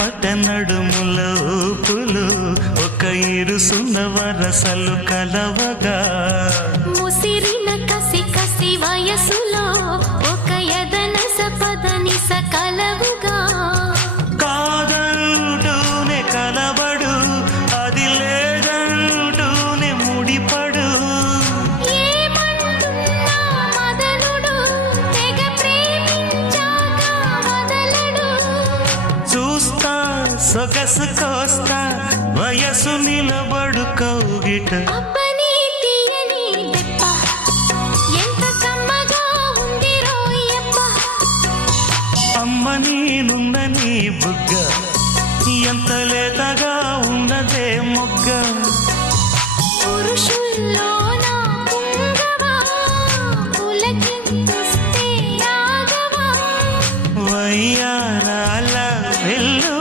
పట్ట నడుముల ఊపులు ఒక ఇరుసున్న వరసలు కలవగా ముసిరిన కసి కసి వయసులో ఒక యదన సపదని సకలవుగా కాదంటూనే కలబడు అది లేదంటూనే ముడిపడు ఏమంటున్నా మదనుడు తెగ ప్రేమించాక వదలడు చూస్తా సొగసు కోస్తా వయసు నిలబడు కౌగిట అబ్బని తీయని దెప్ప ఎంత కమ్మగా ఉంది రోయప్ప అమ్మ నేనున్న నీ బుగ్గ ఎంత లేతగా ఉన్నదే మొగ్గ పురుషుల్లో